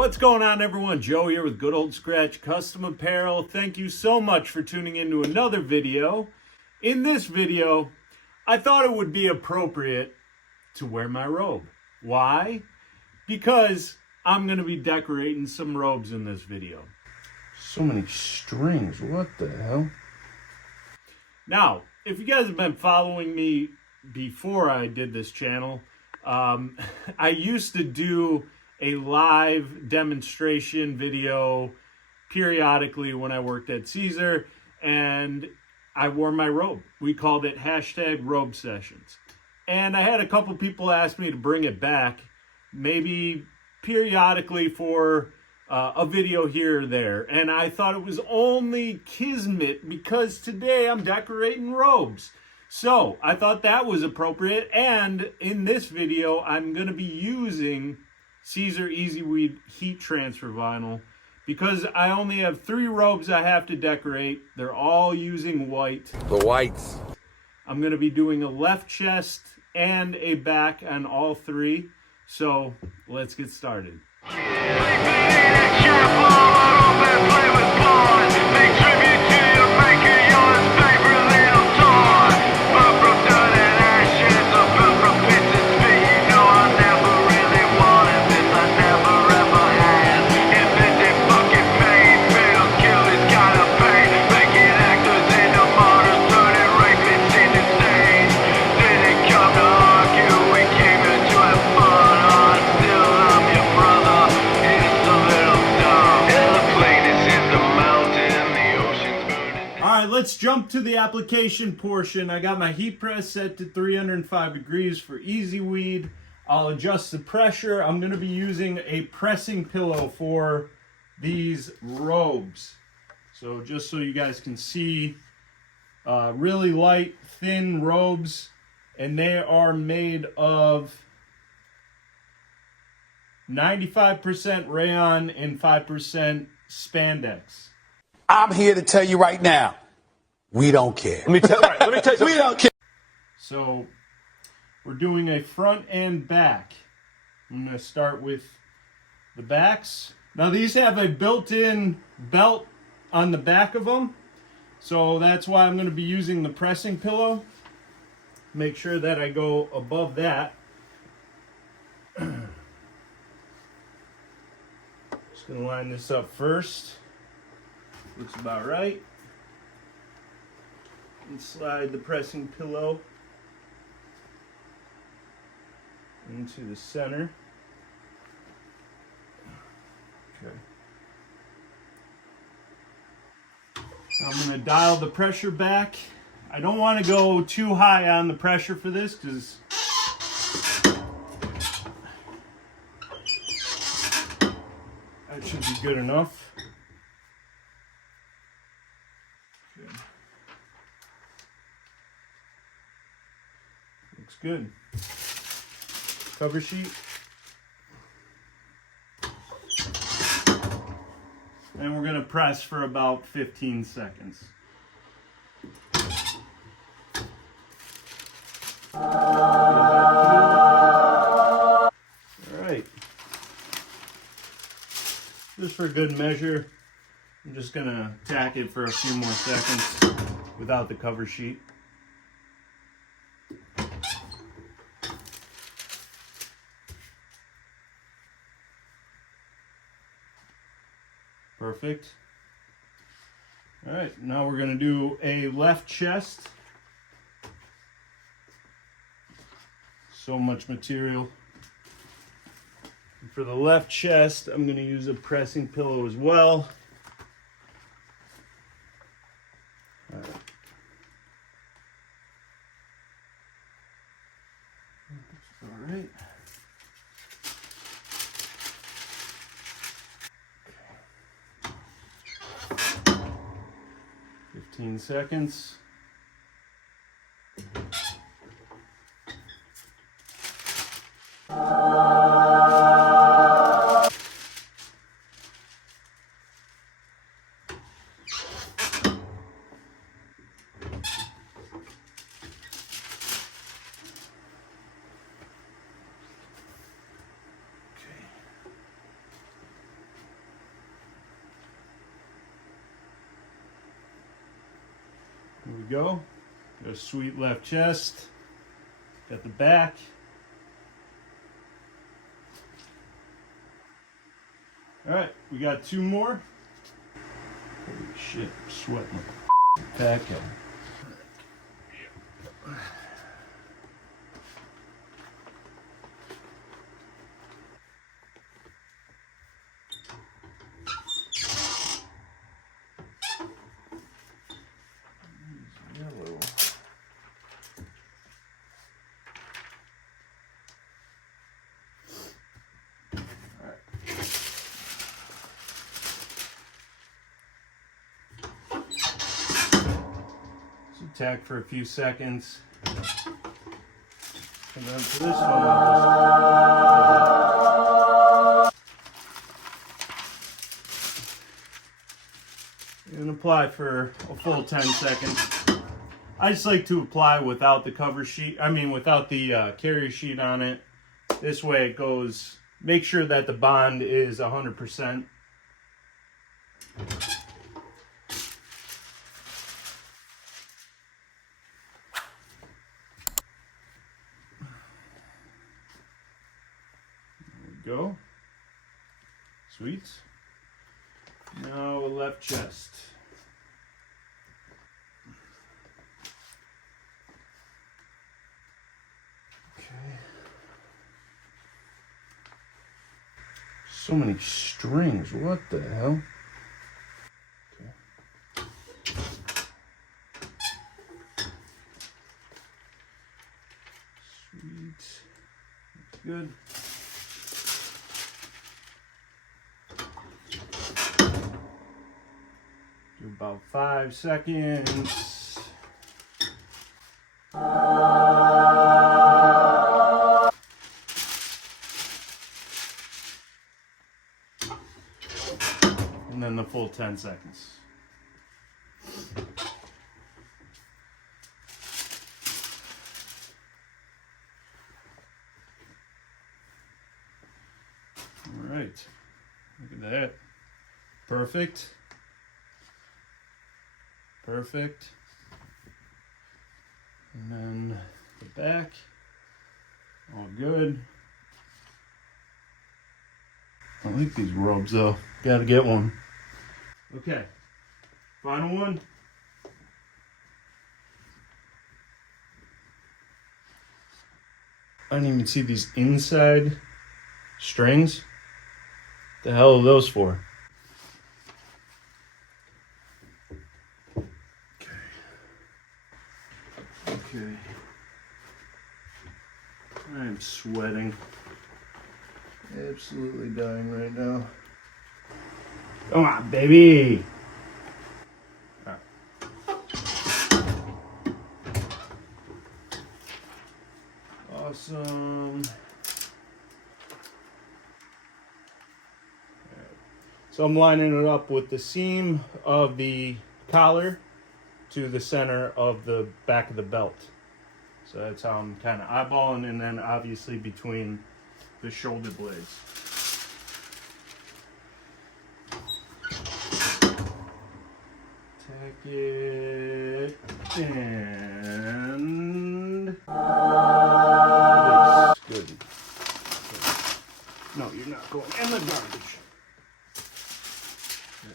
What's going on, everyone? Joe here with Good Old Scratch Custom Apparel. Thank you so much for tuning into another video. In this video, I thought it would be appropriate to wear my robe. Why? Because I'm going to be decorating some robes in this video. So many strings, what the hell? Now, if you guys have been following me before I did this channel, I used to do a live demonstration video periodically when I worked at Siser, and I wore my robe. We called it #robe sessions. And I had a couple people ask me to bring it back, maybe periodically for a video here or there. And I thought it was only kismet because today I'm decorating robes. So I thought that was appropriate. And in this video, I'm going to be using Siser EasyWeed heat transfer vinyl because I only have 3 robes I have to decorate. They're all using white. The whites. I'm going to be doing a left chest and a back on all 3. So let's get started. Let's jump to the application portion. I got my heat press set to 305 degrees for EasyWeed. I'll adjust the pressure. I'm going to be using a pressing pillow for these robes. So just so you guys can see, really light, thin robes, and they are made of 95% rayon and 5% spandex. I'm here to tell you right now, we don't care. Let me tell you something. We don't care. So we're doing a front and back. I'm going to start with the backs. Now these have a built-in belt on the back of them. So that's why I'm going to be using the pressing pillow. Make sure that I go above that. Just going to line this up first. Looks about right. And slide the pressing pillow into the center. Okay. I'm going to dial the pressure back. I don't want to go too high on the pressure for this because that should be good enough. Okay. Looks good. Cover sheet. And we're going to press for about 15 seconds. All right. Just for good measure, I'm just going to tack it for a few more seconds without the cover sheet. Perfect. All right, now we're going to do a left chest. So much material. And for the left chest, I'm going to use a pressing pillow as well. All right. 15 seconds. go. Got a sweet left chest. Got the back. All right, we got 2 more. Holy shit, I'm sweating the back out. Yellow. So tack for a few seconds. And then for this one, I'll just and apply for a full 10 seconds. I just like to apply without the cover sheet, without the carrier sheet on it. This way it goes, make sure that the bond is 100%. Go. Sweet. Now a left chest. Okay. So many strings. What the hell? Okay. Sweet. That's good. Do about 5 seconds. And then the full 10 seconds. All right. Look at that. Perfect. Perfect. And then the back, all good. I like these robes though. Gotta get one. Okay, final one. I didn't even see these inside strings. The hell are those for? Okay. I'm sweating. Absolutely dying right now. Come on, baby. All right. Awesome. All right. So I'm lining it up with the seam of the collar to the center of the back of the belt. So that's how I'm kind of eyeballing, and then obviously between the shoulder blades. Tack it, and looks good. No, you're not going in the garbage. Okay.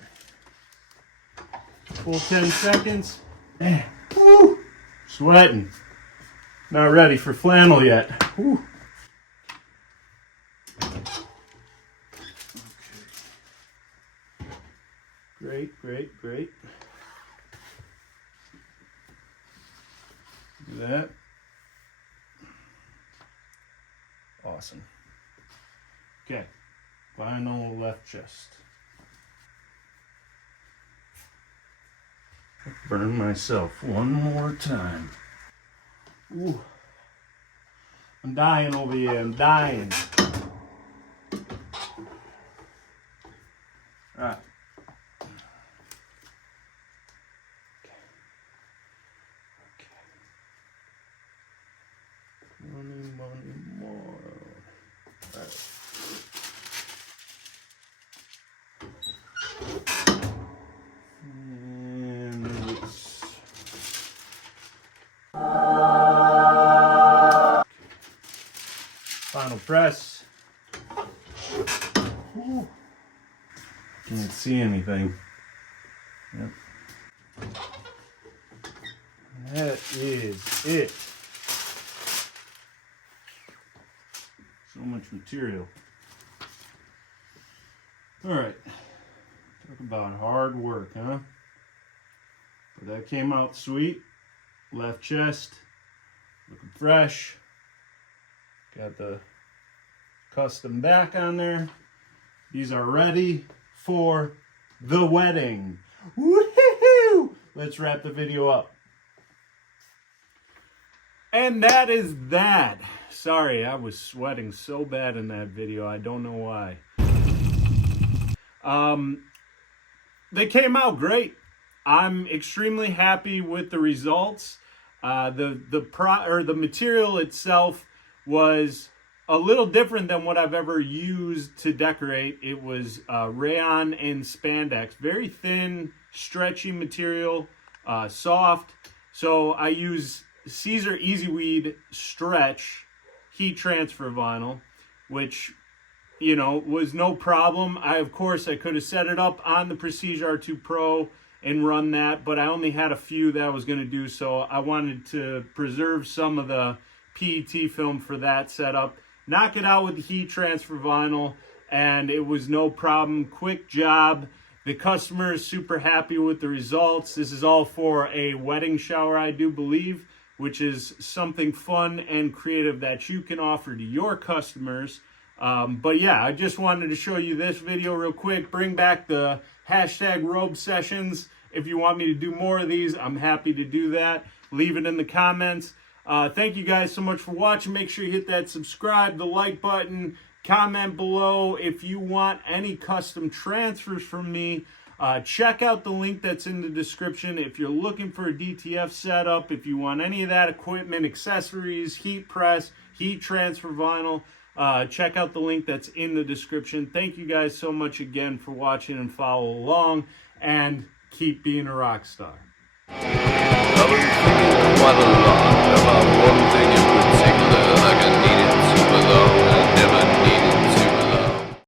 Full 10 seconds. Woo! Sweating. Not ready for flannel yet. Woo. Okay. Great. Do that. Awesome. Okay. Final left chest. Burn myself one more time. Ooh. I'm dying over here. I'm dying. All right. Okay. Money more. All right. And it's press. Ooh. Can't see anything. Yep. That is it. So much material. All right. Talk about hard work, huh? But that came out sweet. Left chest, looking fresh. Got the custom back on there. These are ready for the wedding. Woohoo! Let's wrap the video up. And that is that. Sorry, I was sweating so bad in that video. I don't know why. They came out great. I'm extremely happy with the results. The material itself was a little different than what I've ever used to decorate. It was rayon and spandex, very thin, stretchy material, soft. So I use Siser EasyWeed Stretch heat transfer vinyl, which, you know, was no problem. I could have set it up on the Prestige R2 Pro and run that, but I only had a few that I was going to do, so I wanted to preserve some of the PET film for that setup. Knock it out with the heat transfer vinyl, and it was no problem. Quick job. The customer is super happy with the results. This is all for a wedding shower, I do believe, which is something fun and creative that you can offer to your customers. But yeah, I just wanted to show you this video real quick. Bring back the hashtag robe sessions. If you want me to do more of these, I'm happy to do that. Leave it in the comments. Thank you guys so much for watching. Make sure you hit that subscribe, the like button, comment below. If you want any custom transfers from me, check out the link that's in the description. If you're looking for a DTF setup, if you want any of that equipment, accessories, heat press, heat transfer vinyl, check out the link that's in the description. Thank you guys so much again for watching and follow along, and keep being a rock star. I was thinking quite a lot about one thing in particular, like I needed to belong. I never